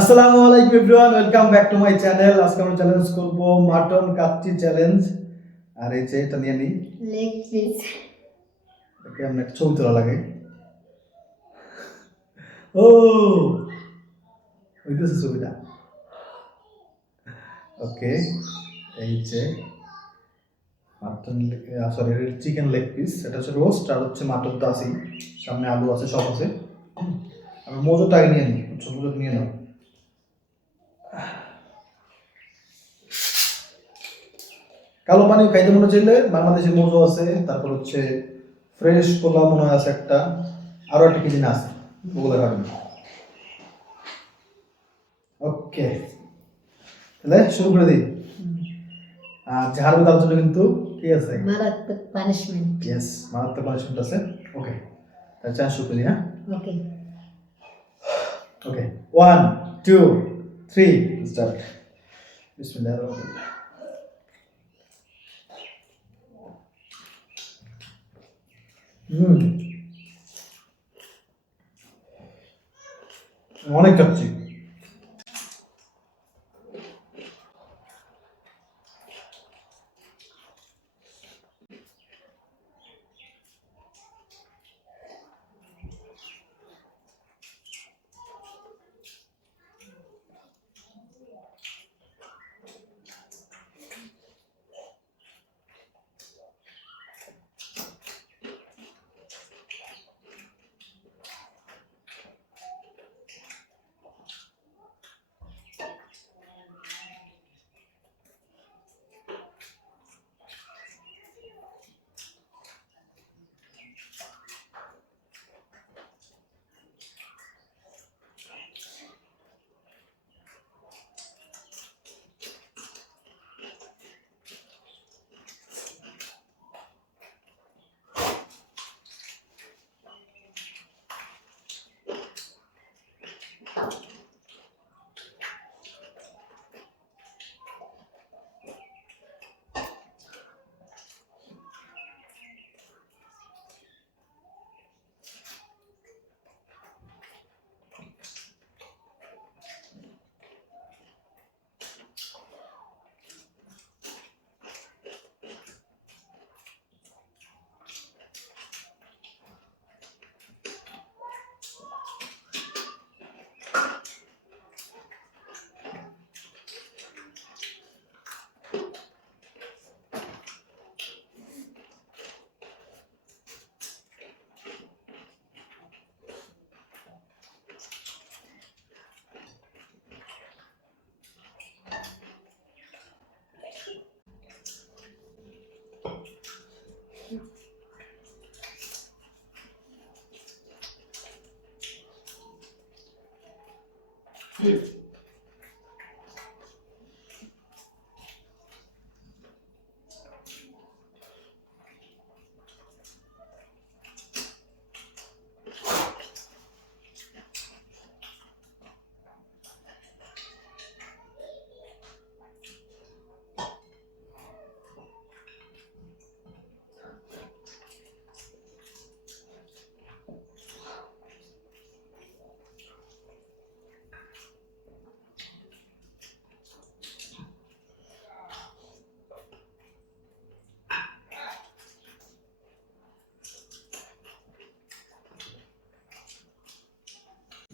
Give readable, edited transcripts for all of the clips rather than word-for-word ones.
আসসালামু আলাইকুম everyone, welcome back to my channel. আজকে আমরা চ্যালেঞ্জ করব মাটন কাচ্চি চ্যালেঞ্জ। আর এই যে এটা নিয়ে নিই লেগ পিস। ওকে, আমরা একটা ছবি তোলা লাগে। ও হইতেছে ছবিটা। ওকে, এই যে mutton, sorry chicken leg piece, এটা হচ্ছে রোস্ট আর হচ্ছে মাটন তো আছেই, সামনে আলু আছে, সব আছে। আমি মজুরটা আগে নিয়ে নিই, মজুর নিয়ে নাও। কালো পানি খাইতে মনে চাইলে বাংলাদেশে মজু আছে, তারপর হচ্ছে ফ্রেশ পোলা মনে হয় আছে একটা, আরো একটা কি জিনিস আছে, ওগুলো খাবেন। ওকে, তাহলে শুরু করে দিই। আর যে হারবে তার জন্য কিন্তু কি আছে, মারাত্মক পানিশমেন্ট। ইয়েস, মারাত্মক পানিশমেন্ট আছে। ওকে, তাহলে চান্স শুরু করি। হ্যাঁ, ওকে। ওকে, 1 2 3 স্টার্ট। বিসমিল্লাহির রহমানির রহিম। অনেক কাচ্ছি।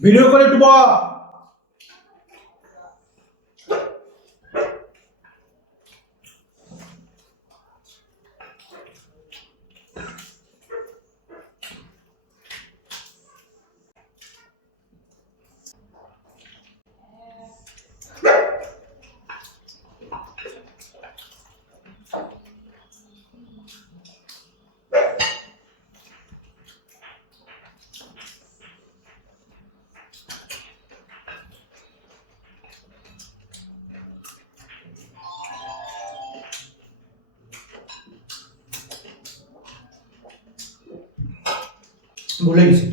ভিডিও করে একটু বা ভুলে গেছি।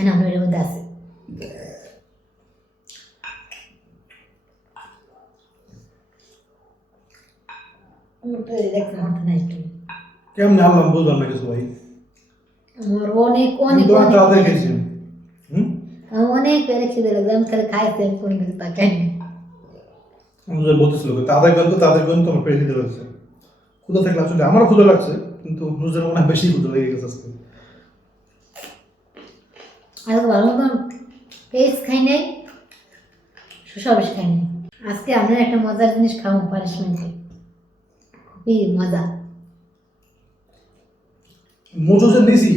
না এর মধ্যে আছে দেখতে হতো না একটু কেমন আল্লাহ বুঝলাম না কিছু ভাই আমার অনেক অনেক তো অনেক তাড়াতাড়ি খেয়েছি আমার অনেক পেরে খিদে লাগলো আমি খালি খাইতে আমি কোনো কিছু তাকাই না আমাদের বলতেছিল তাদের গন্ত আমার পেয়ে দিতে লাগছে ক্ষুদা থাকলে আসলে আমারও ক্ষুদা লাগছে কিন্তু নুজের মনে হয় বেশি ক্ষুদা লেগে গেছে আজকে আজকে ভালো মতন পেস্ট খাই নাই সব খাই নাই আজকে আমরা একটা মজার জিনিস খাবো পানিশমেন্টে খুবই মজা মোজো যে নিয়েছি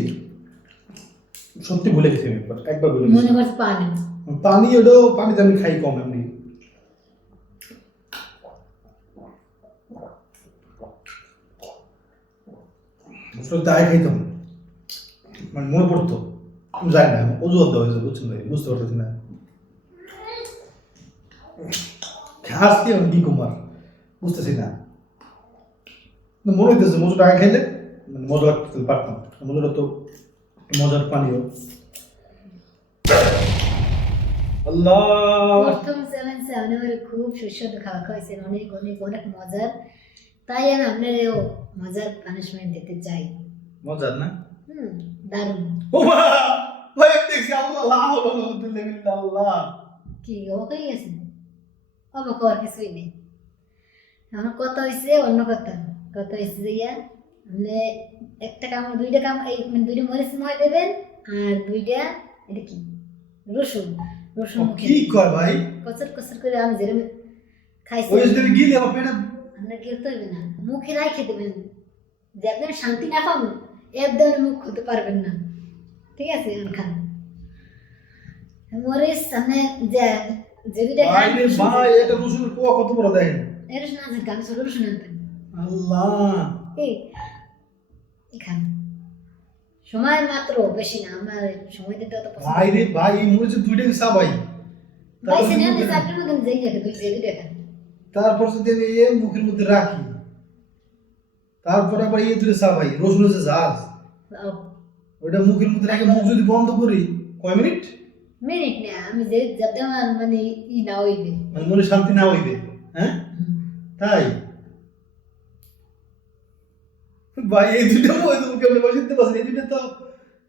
সত্যি ভুলে গেছি আমি একবার ভুলে গেছি মনে করছে পানি পানি ওটাও পানিতে আমি খাই কম এমনি আসলে তাই খাইতাম মানে মনে পড়তো আমি জানি না অজুহাত দেওয়া হয়েছে বুঝছেন ভাই বুঝতে পারতেছি না খাস কি আমি কি কুমার বুঝতেছি না কিন্তু মনে হইতেছে মজুটা আগে খাইলে মানে মজা লাগতে পারতাম মজুটা তো মজার পানীয় আল্লাহ প্রথম চ্যালেঞ্জে আপনি আমার খুব সুস্বাদু খাওয়া খাওয়াইছেন অনেক অনেক অনেক মজার তাই আমি আপনারও মজার পানিশমেন্ট দিতে চাই মজার না দারুণ ও ভাই দেখছি আল্লাহ আল্লাহ কি অবাক হয়ে গেছেন অবাক হওয়ার কিছুই নেই আমার কথা হয়েছে অন্য কথা হয়েছে যে আপনি একটা দুইটা এই মানে দুইটা মরিচ ময় দেবেন আর দুইটা এটা কি রসুন কি কয় ভাই কচর কচর করে আমি যেরকম খাইছি ওই যদি গিলে আমার পেটে আপনার গিলতে হইবে না মুখে রাখে দেবেন যে আপনার শান্তি না পাবেন একদম মুখ খুলতে পারবেন না ঠিক আছে খান মরিচ আপনি যে যেটা ভাই রে ভাই এটা রসুনের কোয়া কত বড় দেখেন এই রসুন আছে গান ছোট রসুন আনতেন আল্লাহ এই খান সময় মাত্র বেশি না আমার সময় দিতে অত পছন্দ ভাই রে ভাই এই মরিচের দুইটা চা ভাই ভাই সিনেমা দেখে আপনার মতন যাই দেখে দুই যে দেখেন তারপর যদি আমি এই মুখের মধ্যে রাখি তারপর আবার এই দুটো চা ভাই রসুনের যে ঝাঁজ ওইটা মুখের মধ্যে রেখে মুখ যদি বন্ধ করি কয় মিনিট মিনিট না আমি যে যাতে আমার মানে ই না হইবে মানে মনে শান্তি না হইবে হ্যাঁ তাই ভাই এই দুটো ওই তো মুখে বসিতে পারছেন এই দুটো তো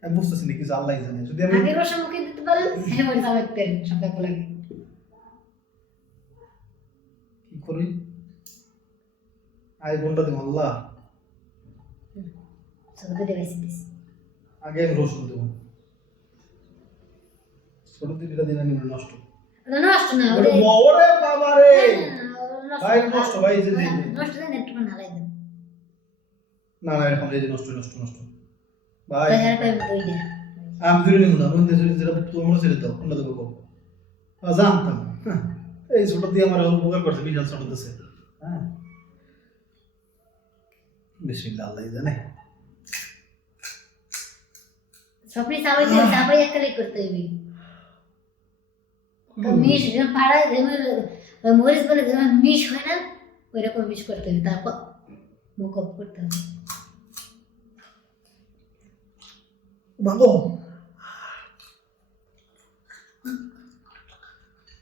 আমি বুঝতেছি না কিছু আল্লাহ জানে যদি আমি আগে রসুন মুখে দিতে পারেন হ্যাঁ বলে আমার তেল সকাল লাগে কি করি আই বলটা দেব আল্লাহ ছোট দিয়ে বেশি দিস আগে আমি রসুন দেব ছোট দিটা দিন আমি নষ্ট নষ্ট না ওরে বাবা রে ভাই নষ্ট ভাই যে নষ্ট না একটু নালাই দেন না না এরকম এই যে নষ্ট নষ্ট নষ্ট ভাই তাহলে পাই দুই দে আমি ধরে নিব না বন্ধু যেটা তোমার মনে ছেড়ে দাও কোনটা দেবো কো জানতাম এই ছোট দিয়ে আমার উপকার করছে বিশাল ছোট দিছে হ্যাঁ বিসমিল্লাহ আল্লাহ জানে সবই সাবাই একলাই করতে হইবে মিশ যেমন পাড়ায় যেমন মরিচ বলে যেমন মিশ হয় না ওই রকম মিশ করতে হবে তারপর মুখ অফ করতে হবে বাবু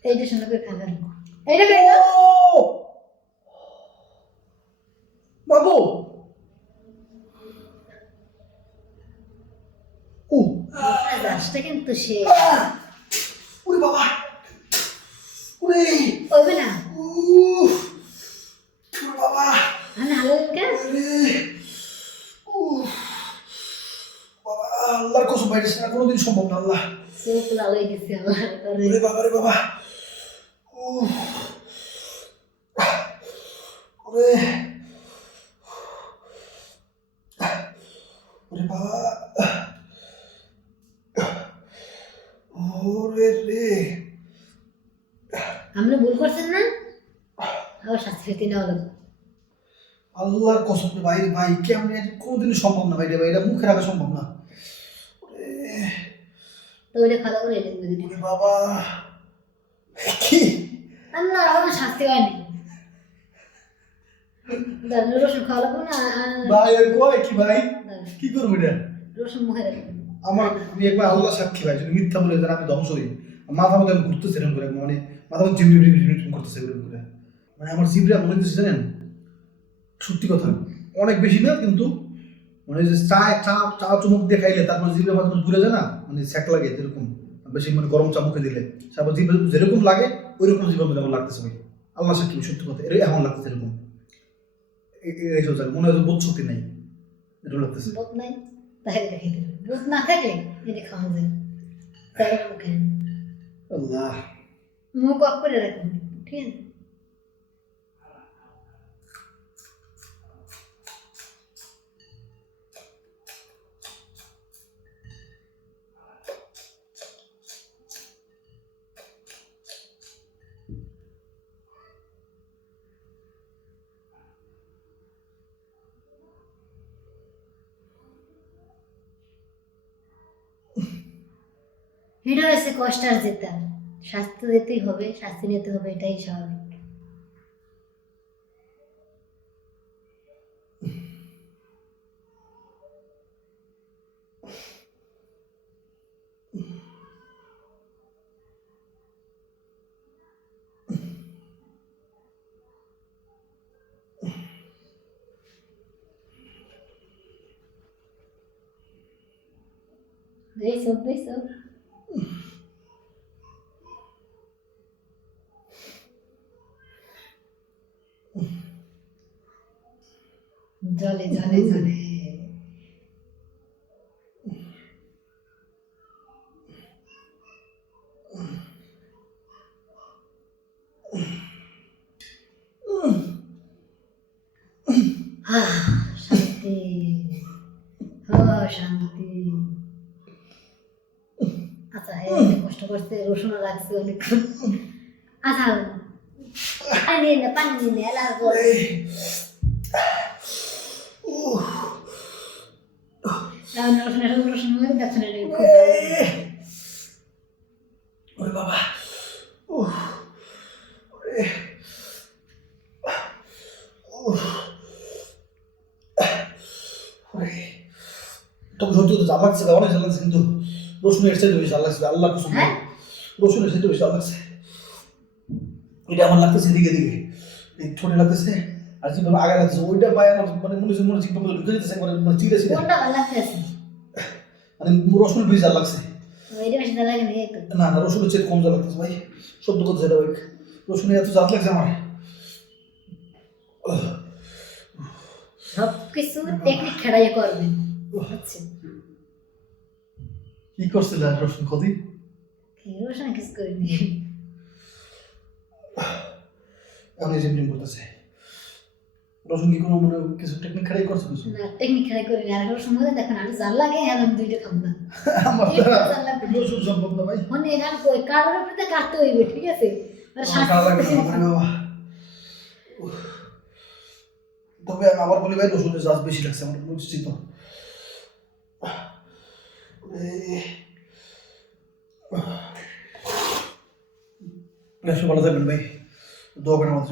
এইটা সুন্দর করে খাবেন এইটা খাই না বাবু ও গাছটা কিন্তু সে ওরে বাবা ওরে ওইবে না উফ ওরে বাবা আমি হালো কে বাবা আল্লাহর কসম বাইরে সেটা কোনোদিন সম্ভব না আল্লাহ চোখ লাল হয়ে গেছে আমার ওরে বাবা রে বাবা উফ ওরে ওরে বাবা ওরে রে আপনি ভুল করছেন না আবার শাস্তি হইতে না হলো আল্লাহর কসম রে ভাই ভাই কেমনে কোনোদিন সম্ভব না ভাই রে ভাই এটা মুখে রাখা সম্ভব না তো ওইটা খাওয়া করে এলেন বুঝলি ওরে বাবা কি না আমার শাস্তি হয়নি রসুন খাওয়া লাগবো না ভাই কয় কি ভাই কি করবো এটা রসুন মুখে রাখবেন আমার আমি একবার আল্লাহ সাক্ষী ভাই, যদি মিথ্যা বলে দেন আমি ধ্বংস হই। মাথা মতো আমি ঘুরতেছে এরকম করে, মানে মাথা মতো জিম করতেছে এরকম করে। মানে আমার জিবরা মনে হচ্ছে জানেন, সত্যি কথা অনেক বেশি না কিন্তু, মানে যে চা চা চা চুমুক দিয়ে খাইলে তারপর জিভে মাঝে মাঝে ঘুরে যায় না, মানে স্যাক লাগে যেরকম, বেশি মানে গরম চা মুখে দিলে তারপর জিভে যেরকম লাগে ওই রকম জিভের মধ্যে আমার লাগতেছে ভাই। আল্লাহ সাক্ষী সত্যি কথা, এখন লাগতেছে এরকম, এই সব মনে হয় বোধ শক্তি নাই, এরকম লাগতেছে। বোধ নাই তাহলে খেতে হবে। বোধ না থাকলে যদি খাওয়া যায় তাহলে মুখে আল্লাহ। মুখ অফ করে রাখুন, ঠিক আছে? এটা হচ্ছে কষ্ট আর জেতা, স্বাস্থ্য যেতেই হবে, শাস্তি নিতে হবে, এটাই স্বাভাবিক। বেসো বেসো, জলে জলে জলে। শান্তি, শান্তি। আচ্ছা এই যে কষ্ট করছে, রসুন রাখছে অনেকক্ষণ। আচ্ছা পানি নিয়ে নে, পানি নিয়ে নে, এলা বল। রসুন রসুন মধ্যে দেখছো না খুব ওরে বাবা, তবে সত্যি তো জাল লাগছে, অনেক জাল লাগছে, কিন্তু রসুনের সাইড বেশি জাল লাগছে, আল্লাহ কুসুম, রসুনের সাইড বেশি জাল লাগছে। এটা আমার লাগতেছে দিকে দিকে, এই ছোট লাগতেছে আর যেভাবে আগে লাগতেছে ওইটা পায় আমার, মানে মনে হচ্ছে মনে হচ্ছে মধ্যে ঢুকে যেতেছে, মানে চিড়ে চিড়ে, কোনটা ভালো লাগতেছে? মানে রসুনের বেশি জাল লাগছে। এটা বেশি ভালো লাগে না তো। না না, রসুনের চেয়ে কম জাল লাগতেছে ভাই, সত্য কথা সেটা ভাই, রসুনের এত জাল লাগছে আমার। সব কিছু টেকনিক খেলাইয়ে করবেন, বুঝছেন? কি করছিল আর রসুন কদি? রসুন কিছু করিনি। আমি জিম করতেছে রসুন কি কোনো মানে কিছু টেকনিক খারাই করছে কিছু? না টেকনিক খেলাই করিনি, আর রসুন মধ্যে দেখেন আমি জাল লাগে আমি দুইটা খাবো না। আমার দ্বারা রসুন সম্ভব না ভাই, মানে এটা কই কারোর উপরে কাটতে হইবে, ঠিক আছে? আর খারাপ লাগে না আমার বাবা। তবে আমি আবার বলি ভাই, রসুনের জাজ বেশি লাগছে আমার, বুঝছি তো। ভালো থাকবেন ভাই, দোয়া করেন আমাদের জন্য।